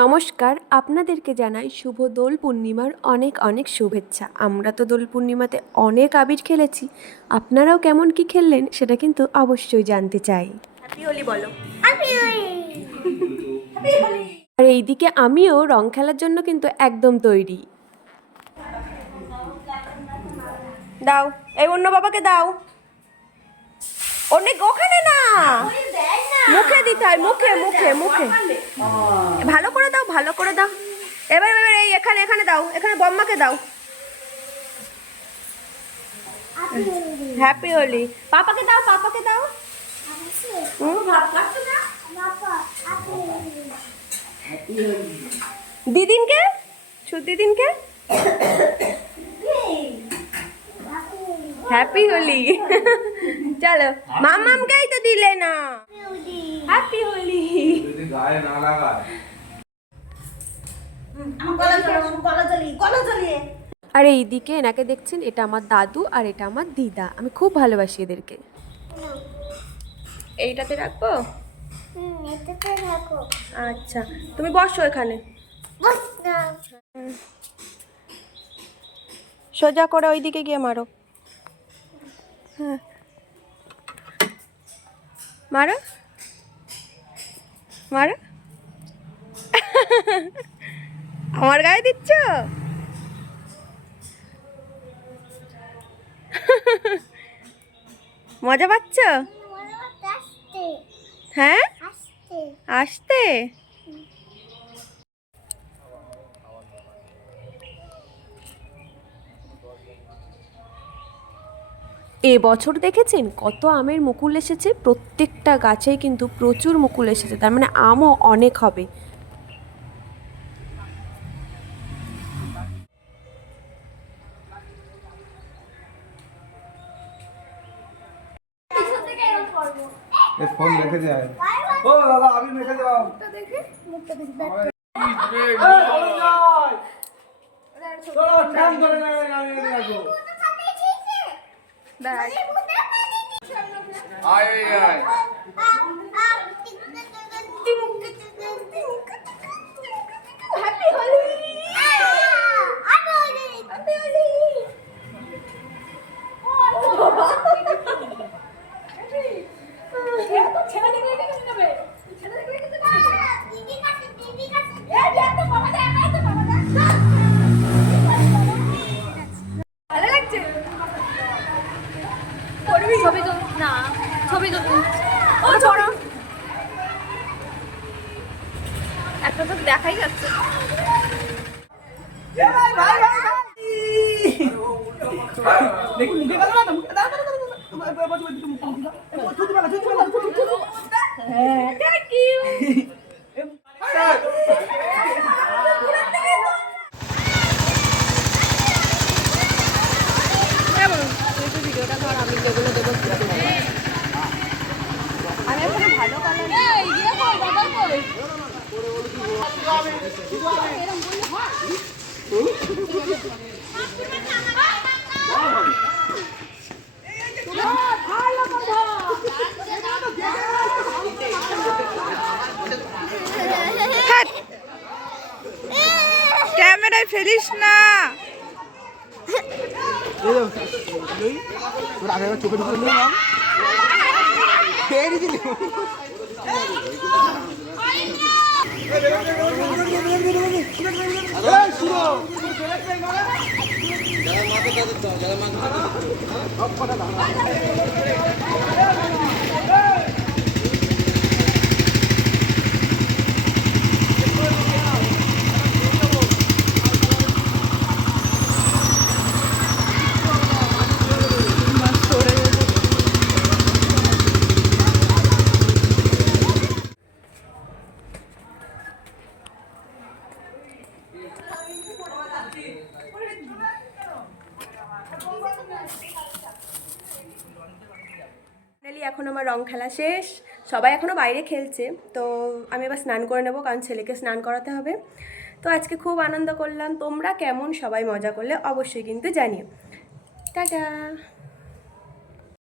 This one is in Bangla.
নমস্কার, আপনাদেরকে জানাই শুভ দোল পূর্ণিমার অনেক অনেক শুভেচ্ছা। আমরা তো দোল পূর্ণিমাতে অনেক আবির খেলেছি, আপনারাও কেমন কি খেললেন সেটা কিন্তু অবশ্যই জানতে চাই। হ্যাপি হোলি বলো। আর এইদিকে আমিও রং খেলার জন্য কিন্তু একদম তৈরি। দাও, এই অন্য বাবাকে দাও। অনেক ওখানে না, মুখে দিতে হয়, মুখে মুখে মুখে। ভালো করে দাও, ভালো করে দাও। এবার এবার এই এখানে এখানে দাও, এখানে বম্মাকে দাও। হ্যাপি হোলি। পাপাকে দাও, পাপাকে দাও। দিদিনকে, দিদিনকে হ্যাপি হোলি। চলো, মামামকেই তো দিলে না। হ্যাপি হোলি। গায়ে না লাগা। আর এইদিকে এনাকে দেখছেন, এটা আমার দাদু আর এটা আমার দিদা। আমি খুব ভালোবাসি এদেরকে। এইটাতে রাখবো? আচ্ছা, তুমি বসো এখানে। সোজা করে ওইদিকে গিয়ে মারো। হ্যাঁ, মারো মারো। আমার গায়ে দিচ্ছ? মজা পাচ্ছ? হ্যাঁ, আসতে। এবছর দেখেছেন কত আমের মুকুল এসেছে? প্রত্যেকটা গাছেই কিন্তু প্রচুর মুকুল এসেছে, তার মানে আমও অনেক হবে। ফোন রেখে যায়। ও দাদা, আমি রেখে যাও। মুখটা দেখে, মুখটা দেখে। একটা তো দেখাই যাচ্ছে। ভিডিওটা ধর, আমি যেগুলো দেবো আমি এখনো ভালো কালার। ক্যামেরায় ফেলিস না। চোখে এখন আমার রং খেলা শেষ, সবাই এখনও বাইরে খেলছে। তো আমি এবার স্নান করে নেবো, কারণ ছেলেকে স্নান করাতে হবে। তো আজকে খুব আনন্দ করলাম। তোমরা কেমন সবাই মজা করলে অবশ্যই কিন্তু জানিও। টাটা।